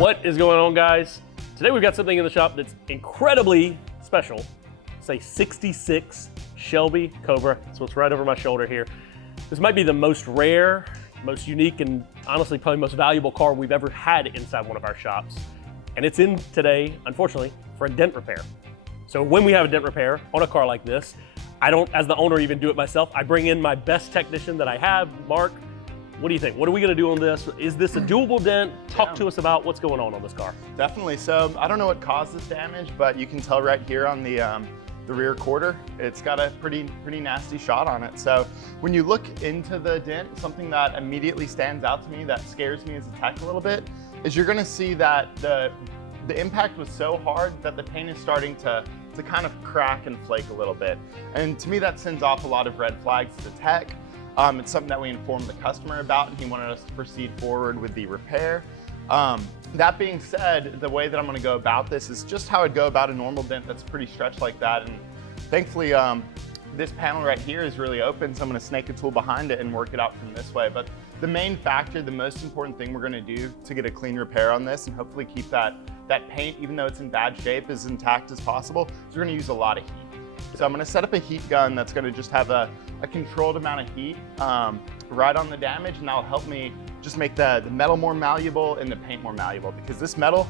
What is going on, guys? Today we've got something in the shop that's incredibly special. It's a 66 Shelby Cobra. That's what's right over my shoulder here. This might be the most rare, most unique, and honestly probably most valuable car we've ever had inside one of our shops. And it's in today, unfortunately, for a dent repair. So when we have a dent repair on a car like this, I don't, as the owner, even do it myself. I bring in my best technician that I have, Mark. What do you think? What are we gonna do on this? Is this a doable dent? Talk to us about what's going on this car. Definitely. So I don't know what caused this damage, but you can tell right here on the rear quarter, it's got a pretty nasty shot on it. So when you look into the dent, something that immediately stands out to me that scares me as a tech a little bit is you're gonna see that the impact was so hard that the paint is starting to kind of crack and flake a little bit. And to me, that sends off a lot of red flags to the tech. It's something that we informed the customer about, and he wanted us to proceed forward with the repair. That being said, the way that I'm gonna go about this is just how I'd go about a normal dent that's pretty stretched like that. And thankfully, this panel right here is really open, so I'm gonna snake a tool behind it and work it out from this way. But the main factor, the most important thing we're gonna do to get a clean repair on this and hopefully keep that paint, even though it's in bad shape, as intact as possible, is we're gonna use a lot of heat. So I'm gonna set up a heat gun that's gonna just have a controlled amount of heat right on the damage, and that'll help me just make the metal more malleable and the paint more malleable, because this metal,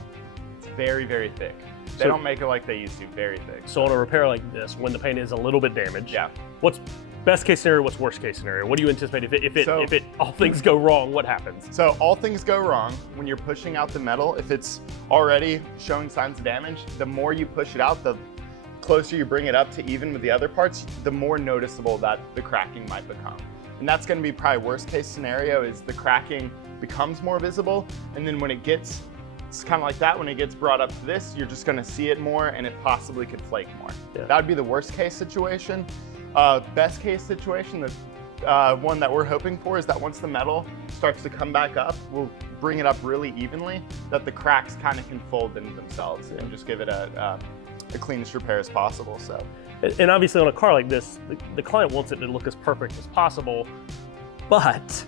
it's very, very thick. They don't make it like they used to, very thick. So on a repair like this, when the paint is a little bit damaged, yeah. What's best case scenario, what's worst case scenario? What do you anticipate if all things go wrong, what happens? So all things go wrong when you're pushing out the metal. If it's already showing signs of damage, the more you push it out, the closer you bring it up to even with the other parts, the more noticeable that the cracking might become. And that's gonna be probably worst case scenario, is the cracking becomes more visible. And then when it's kind of like that, when it gets brought up to this, you're just gonna see it more and it possibly could flake more. Yeah. That would be the worst case situation. Best case situation, the one that we're hoping for, is that once the metal starts to come back up, we'll bring it up really evenly, that the cracks kind of can fold into themselves and just give it the cleanest repair as possible. So, and obviously on a car like this, the client wants it to look as perfect as possible, but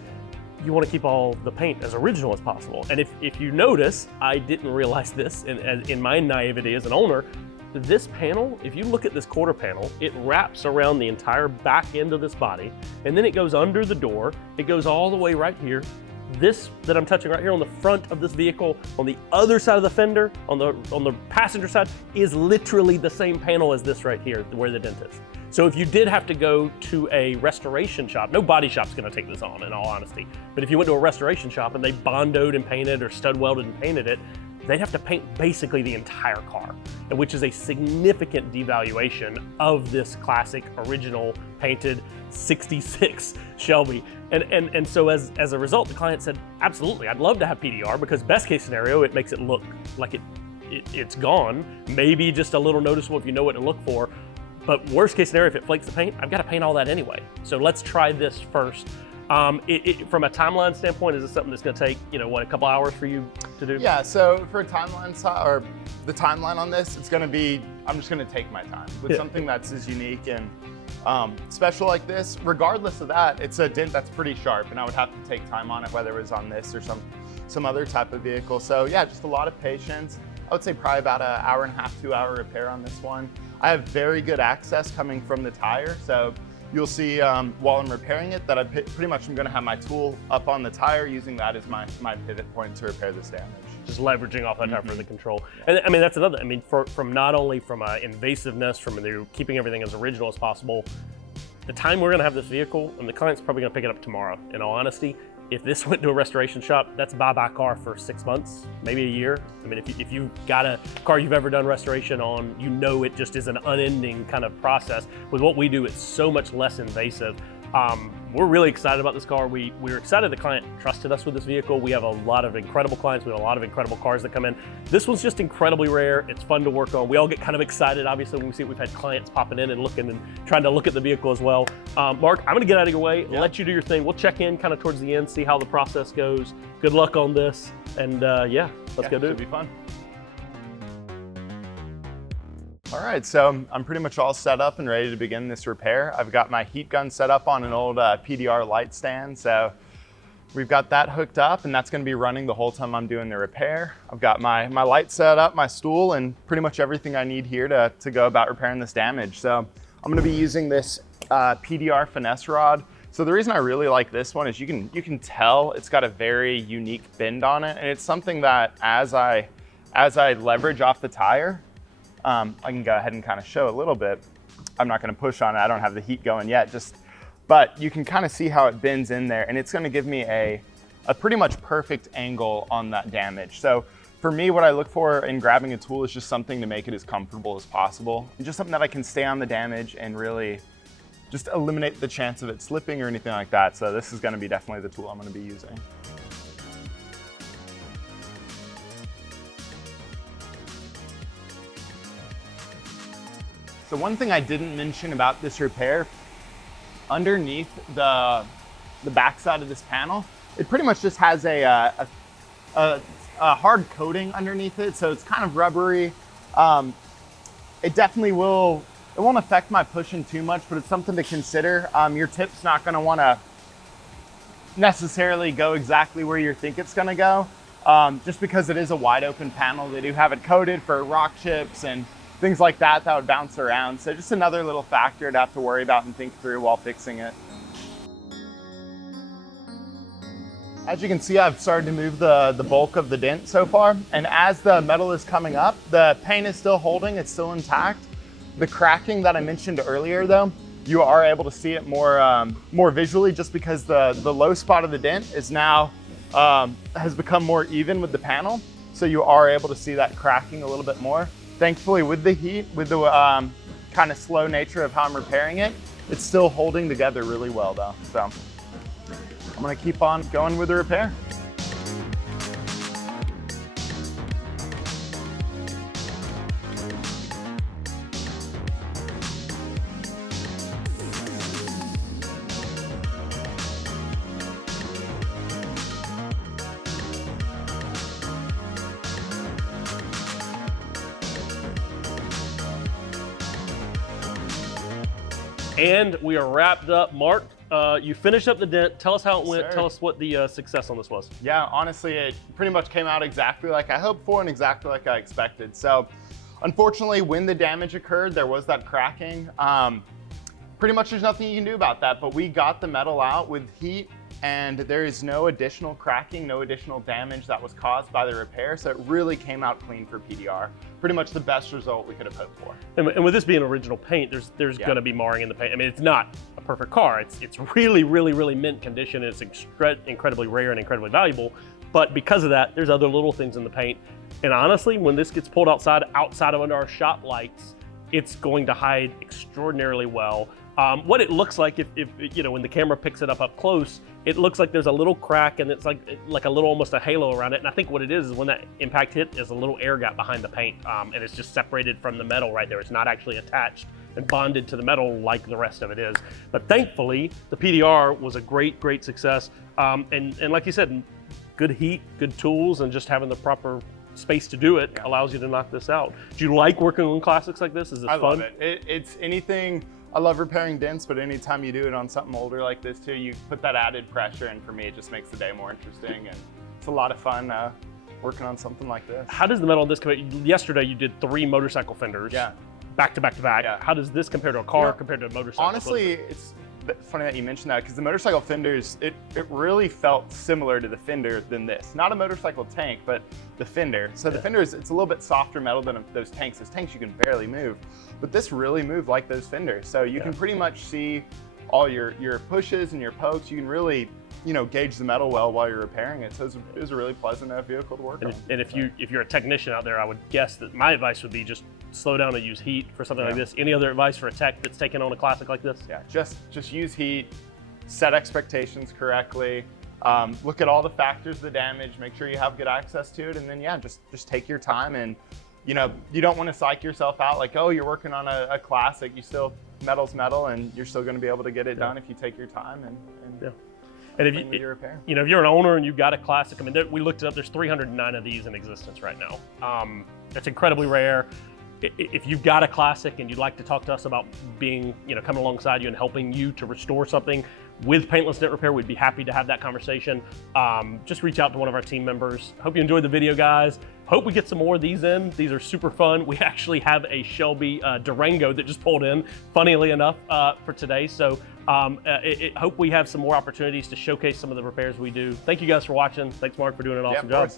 you want to keep all the paint as original as possible. And if you notice, I didn't realize this in my naivety as an owner, this panel, if you look at this quarter panel, it wraps around the entire back end of this body, and then it goes under the door, it goes all the way right here. This that I'm touching right here on the front of this vehicle, on the other side of the fender, on the passenger side, is literally the same panel as this right here, where the dent is. So if you did have to go to a restoration shop, no body shop's gonna take this on, in all honesty, but if you went to a restoration shop and they bondoed and painted or stud welded and painted it, they'd have to paint basically the entire car, which is a significant devaluation of this classic original painted 66 Shelby. And so as a result, the client said, absolutely, I'd love to have PDR, because best case scenario, it makes it look like it's gone, maybe just a little noticeable if you know what to look for. But worst case scenario, if it flakes the paint, I've got to paint all that anyway. So let's try this first. From a timeline standpoint, is this something that's going to take, a couple hours for you to do? Yeah, so for a timeline, or the timeline on this, it's going to be, I'm just going to take my time with something that's as unique and special like this. Regardless of that, it's a dent that's pretty sharp, and I would have to take time on it, whether it was on this or some other type of vehicle. So yeah, just a lot of patience. I would say probably about an hour and a half, 2 hour repair on this one. I have very good access coming from the tire, so you'll see while I'm repairing it that I pretty much am going to have my tool up on the tire, using that as my pivot point to repair this damage. Just leveraging off that tire for the control. And I mean, that's another, from not only from invasiveness, from keeping everything as original as possible, the time we're going to have this vehicle, and the client's probably going to pick it up tomorrow, in all honesty. If this went to a restoration shop, that's a bye-bye car for 6 months, maybe a year. I mean, if you've got a car you've ever done restoration on, it just is an unending kind of process. With what we do, it's so much less invasive. We're really excited about this car. We're excited the client trusted us with this vehicle. We have a lot of incredible clients. We have a lot of incredible cars that come in. This one's just incredibly rare. It's fun to work on. We all get kind of excited, obviously, when we see we've had clients popping in and looking and trying to look at the vehicle as well. Mark, I'm gonna get out of your way, let you do your thing. We'll check in kind of towards the end, see how the process goes. Good luck on this. And let's go do it. Should be fun. All right, so I'm pretty much all set up and ready to begin this repair. I've got my heat gun set up on an old PDR light stand, so we've got that hooked up, and that's gonna be running the whole time I'm doing the repair. I've got my light set up, my stool, and pretty much everything I need here to go about repairing this damage. So I'm gonna be using this PDR finesse rod. So the reason I really like this one is you can tell it's got a very unique bend on it, and it's something that as I leverage off the tire, I can go ahead and kind of show a little bit. I'm not gonna push on it, I don't have the heat going yet, but you can kind of see how it bends in there, and it's gonna give me a pretty much perfect angle on that damage. So for me, what I look for in grabbing a tool is just something to make it as comfortable as possible, and just something that I can stay on the damage and really just eliminate the chance of it slipping or anything like that. So this is gonna be definitely the tool I'm gonna be using. So one thing I didn't mention about this repair, underneath the backside of this panel, it pretty much just has a hard coating underneath it, so it's kind of rubbery. It definitely won't affect my pushing too much, but it's something to consider. Your tip's not gonna wanna necessarily go exactly where you think it's gonna go, just because it is a wide open panel. They do have it coated for rock chips and things like that would bounce around. So just another little factor to have to worry about and think through while fixing it. As you can see, I've started to move the bulk of the dent so far. And as the metal is coming up, the paint is still holding, it's still intact. The cracking that I mentioned earlier though, you are able to see it more visually, just because the low spot of the dent is now, has become more even with the panel. So you are able to see that cracking a little bit more. Thankfully, with the heat, with the kind of slow nature of how I'm repairing it, it's still holding together really well though. So I'm gonna keep on going with the repair. And we are wrapped up. Mark, you finished up the dent. Tell us how it went. Sir. Tell us what the success on this was. Yeah, honestly, it pretty much came out exactly like I hoped for and exactly like I expected. So unfortunately, when the damage occurred, there was that cracking. Pretty much there's nothing you can do about that, but we got the metal out with heat, and there is no additional cracking, no additional damage that was caused by the repair. So it really came out clean for PDR. Pretty much the best result we could have hoped for. And with this being original paint, there's going to be marring in the paint. I mean, it's not a perfect car. It's really, really, really mint condition. It's incredibly rare and incredibly valuable. But because of that, there's other little things in the paint. And honestly, when this gets pulled outside of under our shop lights, it's going to hide extraordinarily well. What it looks like, if you know, when the camera picks it up close, it looks like there's a little crack, and it's like a little, almost a halo around it. And I think what it is when that impact hit is a little air gap behind the paint, and it's just separated from the metal right there. It's not actually attached and bonded to the metal like the rest of it is. But thankfully, the PDR was a great success. And like you said, good heat, good tools, and just having the proper space to do it allows you to knock this out. Do you like working on classics like this? Is this fun? I love it. It's anything. I love repairing dents, but anytime you do it on something older like this too, you put that added pressure, and for me, it just makes the day more interesting, and it's a lot of fun working on something like this. How does the metal on this compare? Yesterday, you did 3 motorcycle fenders. Yeah. Back to back to back. Yeah. How does this compare to a car, compared to a motorcycle? Honestly, it's funny that you mentioned that, because the motorcycle fenders, it really felt similar to the fender than this. Not a motorcycle tank, but the fender. So the fenders, it's a little bit softer metal than those tanks. Those tanks you can barely move, but this really moved like those fenders. So you can pretty much see all your pushes and your pokes. You can really, you know, gauge the metal well while you're repairing it. So it was a really pleasant vehicle to work on. And if you're a technician out there, I would guess that my advice would be just slow down and use heat for something like this. Any other advice for a tech that's taking on a classic like this? Yeah, just use heat, set expectations correctly, look at all the factors of the damage, make sure you have good access to it, and then just take your time. And you know, you don't want to psych yourself out like, oh, you're working on a classic. You still, metal's metal, and you're still going to be able to get it done if you take your time and if you know, if you're an owner and you've got a classic, I mean, we looked it up. There's 309 of these in existence right now. It's incredibly rare. if you've got a classic and you'd like to talk to us about being, coming alongside you and helping you to restore something with Paintless Dent Repair, we'd be happy to have that conversation. Just reach out to one of our team members. Hope you enjoyed the video, guys. Hope we get some more of these in. These are super fun. We actually have a Shelby Durango that just pulled in, funnily enough, for today. So hope we have some more opportunities to showcase some of the repairs we do. Thank you guys for watching. Thanks, Mark, for doing an awesome job.